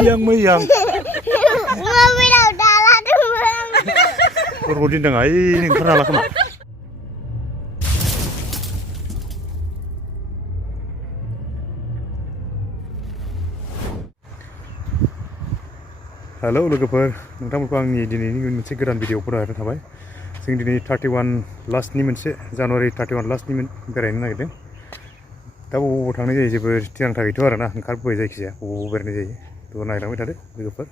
meyang. Mobil udah lah teman. Rodin dengan ini pernah lah kemana? Halo लोगोफोर नोंथांमोनखौ आंनि दिनैनि मोनसे गोदान भिडिअफोर आरो थाबाय जों दिनै 31 लास्टनि मोनसे जानुवारि 31 लास्टनि बेरायनो नागिरदों दा बबाव थांनाय जायो जेबो थिरांथा गैथ'आ आरोना ओंखारबोबाय जायखिजाया बबाव बेरायनाय जायो थ' नायलांबाय थादो लोगोफोर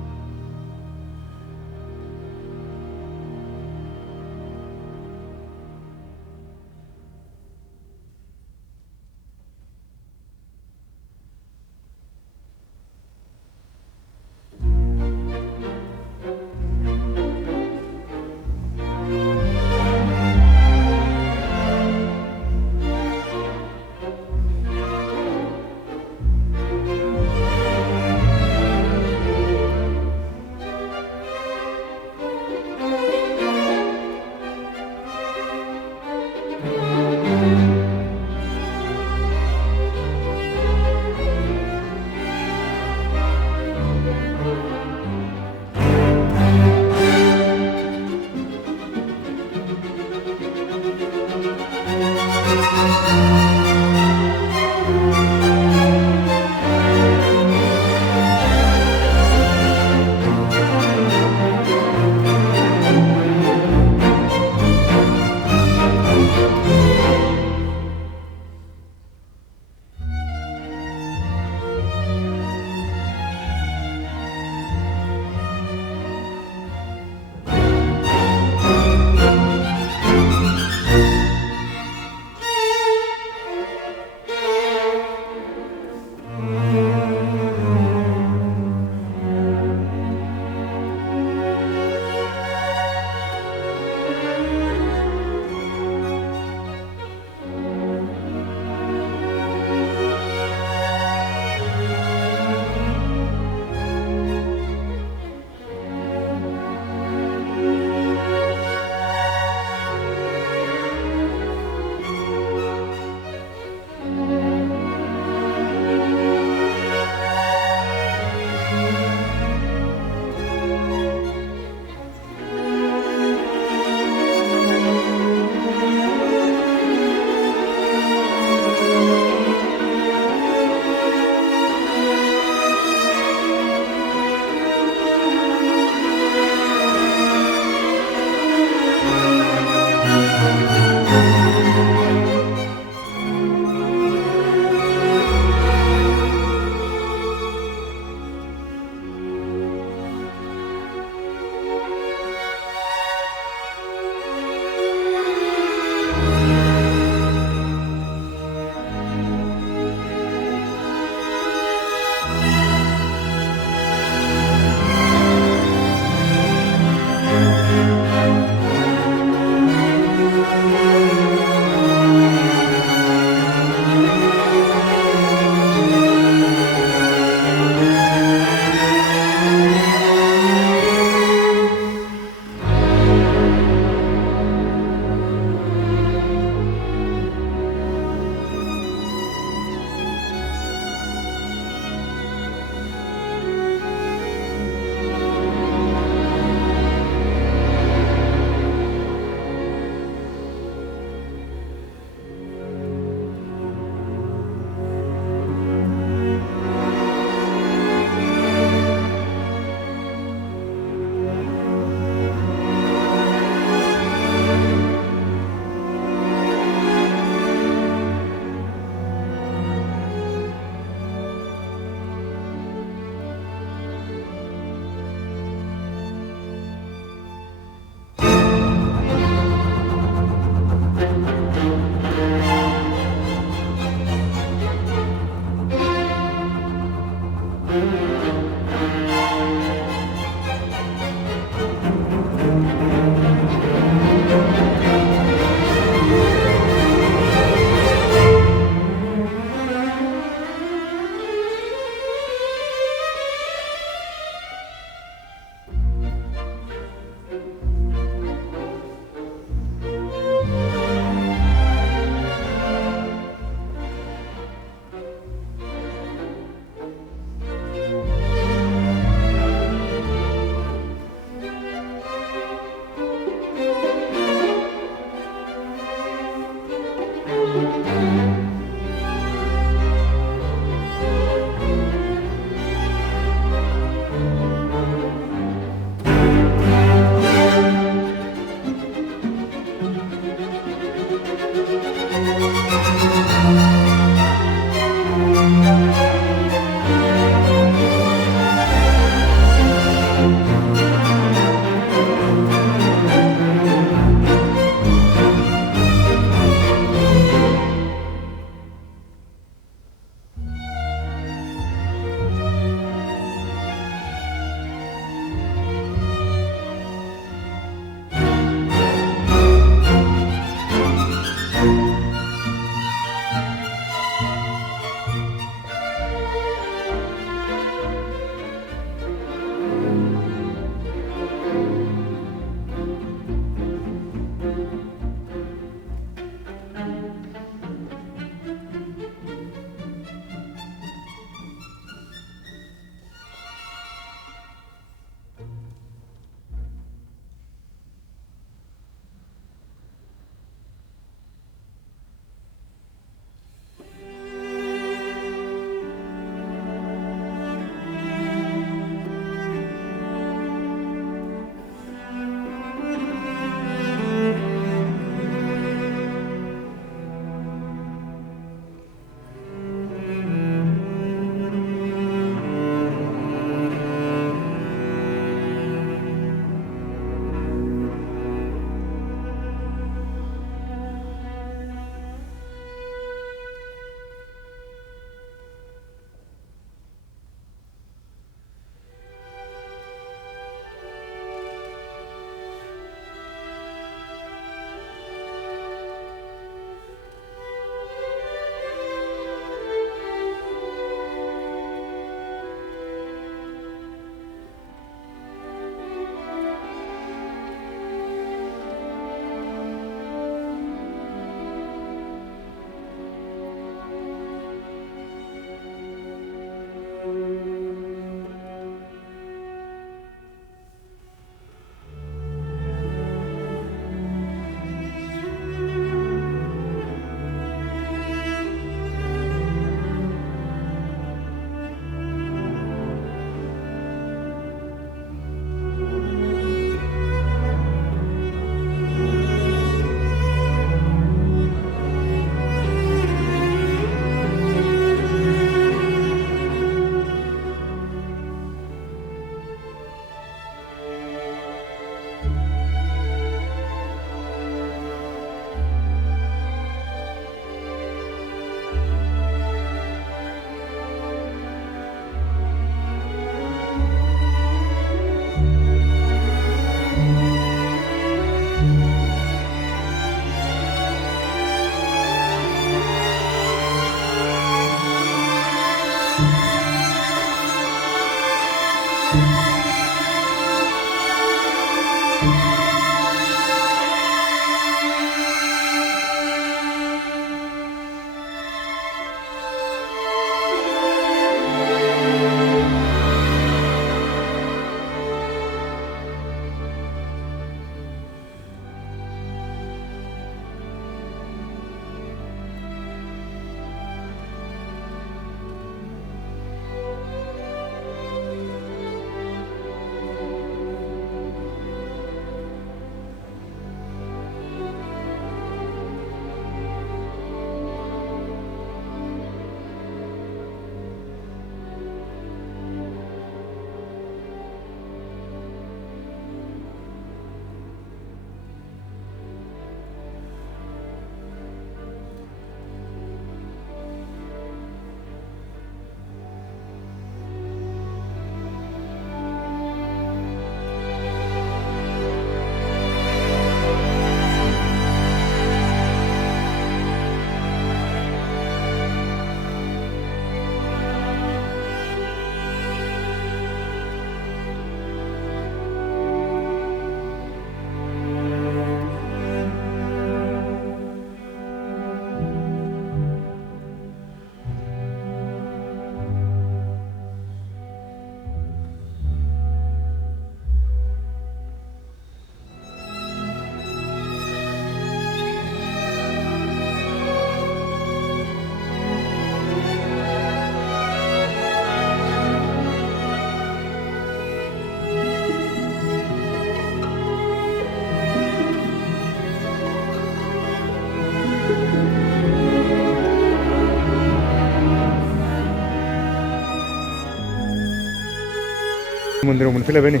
मन्दिराव मोनफैलायबाय नै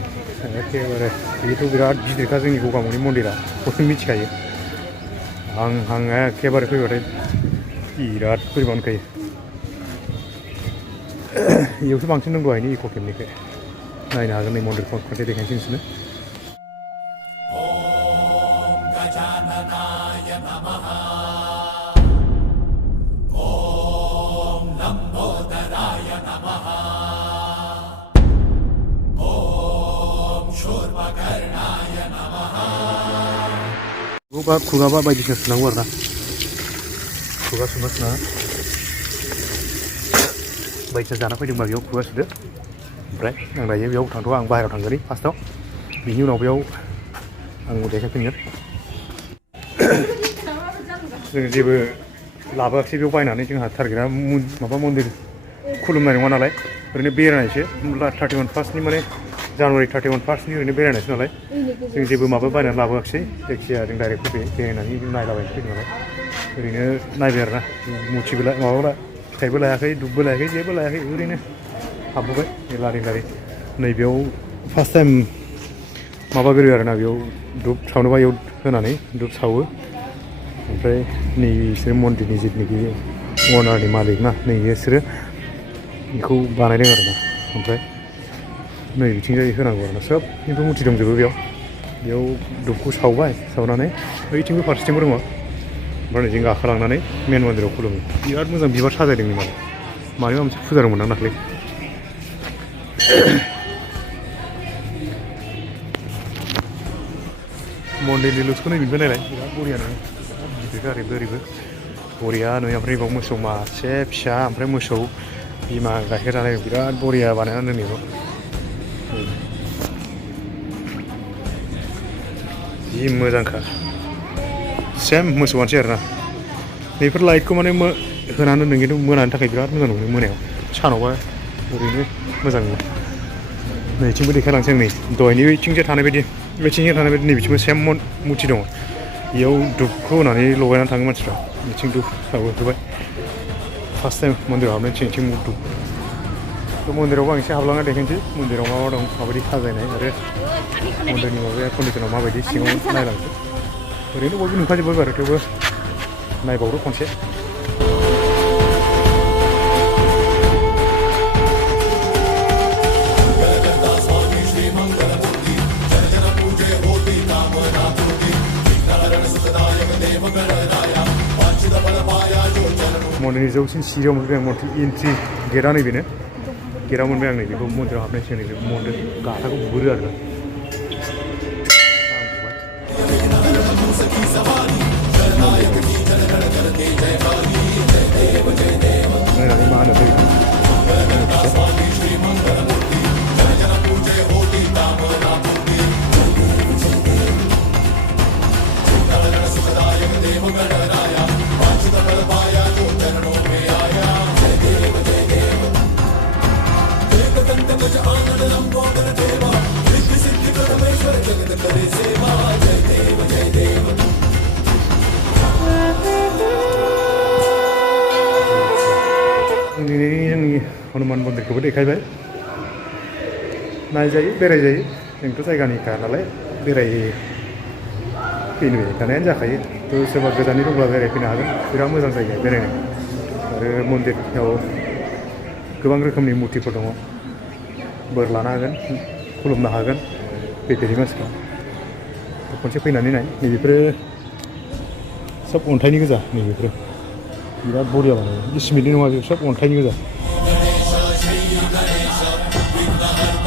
एखेबारे बेथ' बिराद गिदिरखा जोंनि गगामुनि मन्दिरा बयबो मिथिखायो आं एखेबारे फैबाथाय बिराद बोरैबा मोनखायो इयावसो बांसिन दं दहायनि इक' केम्पनिफ्राय नायनो हागोन नै मन्दिरखौ खनसे देखायनोसै नोंसोरनो खुगाबा बायदिसिना सुनांगौ आरो ना खुगा सुना बायदिसिना जाना फैदोंबा बेयाव खुगा सुदो ओमफ्राय आं दायो बेयाव थांथ'आ आं बाहेरायाव थांगोन फार्स्टआव बिनि उनाव बेयाव आं देखायफिनगोन जों जेबो लाबोआखिसै बेयाव बायनानै जोंहा टारगेटआ माबा मन्दिर खुलुमनाय नङा नालाय ओरैनो बेरायनायसो 31 फार्स्टनि माने जानुवारि 31 फार्स्टनि ओरैनो बेरायनायसो नालाय जों जेबो माबा बायनानै लाबोआखिसै जायखिजाया जों डाइरेक्ट बेरायनानै नायलाबायनोसै फैदों नालाय ओरैनो नायबाय आरो ना मुथिबो माबा फिथाइबो लायाखै दुबबो लायाखै जेबो लायाखै ओरैनो हाबबोबाय लारि नैबेयाव फार्स्ट टाइम माबागोरो आरो ना बेयाव दुब सावनोबा बेयाव होनानै दुब सावो ओमफ्राय नै बिसोरो मन्दिरनि जिथुनाखि अनारनि मालिक ना नै बिसोरो बेखौ बानायदों आरो ना ओमफ्राय नै बिथिंजाय होनांगौ आरो ना सोब खिन्थु मुथि दंजोबो बेयाव दुबखौ सावबाय सावनानै ओइथिंबो फारसेथिंबो दङ ओमफ्राय जों गाखोलांनानै मेन मन्दिराव खुलुमो बिराद मोजां बिबार साजायदों माने मानिबा मोनसे फुजा दंमोन आं दाख्लै मन्दिरनि लुक्सखौ नैबेनिफ्राय नायलाय बिराद बरियानो गिदिरखा ओरैबो बरिया नै ओमफ्राय बाव मोसौ मासे फिसा ओमफ्राय मोसौ बिमा गाइखेर जानाय बिराद बरिया बानायनानै दोननायखौ जि मोजांखा सेम मोसौआनोसै आरोना बेफोर लाइटखौ माने होनानै दोनदों खिन्थु मोनानि थाखाय बिराद मोजां नुयो मोनायाव सानावबा ओरैनो मोजां नुयो नैथिंबो देखायलांसै आं नै दहायनि बैथिंसो थानाय बायदि नैबिथिंबो सेम मुथि दङ बेयाव दुबखौ होनानै लगायनानै थाङो मानसिफ्रा बिथिं दुब होबाय फार्स्ट टाइम मन्दिराव हाबनाय थिं दुब मन्दिरावबो आं एसे हाबलांना देखायनोसै मन्दिराव मा दं माबायदि साजायनाय आरो मन्दिरनि माबाया कन्डिसनाव माबायदि सिङाव नायलांसै ओरैनो बयबो नुखाजोब्बाय आरो थेवबो नायबावदो खनसे मन्दिरनि जौसिन सिरियाव मोनबाय आं एन्ट्रि गेटआ नैबेनो गेटआव मोनबाय आं नैबेखौ मन्दिराव हाबनाय सिगां नैबे मन्दिर गाथाखौ बुबोरो आरो नायनानै मा होनो जोंनि हनुमान मन्दिरखौबो देखायबाय नायजायो बेरायजायो जोंथ' जायगानिखा नालाय फैनो थानायानो जाखायो थ' सोरबा गोजाननि दंब्ला बेरायफैनो हागोन बिराद मोजां जायगा बेरायनो आरो मन्दिराव गोबां रोखोमनि मुर्तिफोर दङ बोर लानो हागोन खुलुमनो हागोन फैफेरै मानसिफ्रा खनसे फैनानै नाय नैबेफोरो सब अन्थाइनि गोजा नैबेफोरो बिराद बरिया बानायो सिमेन्टनि नङा बे सब अन्थाइनि गोजा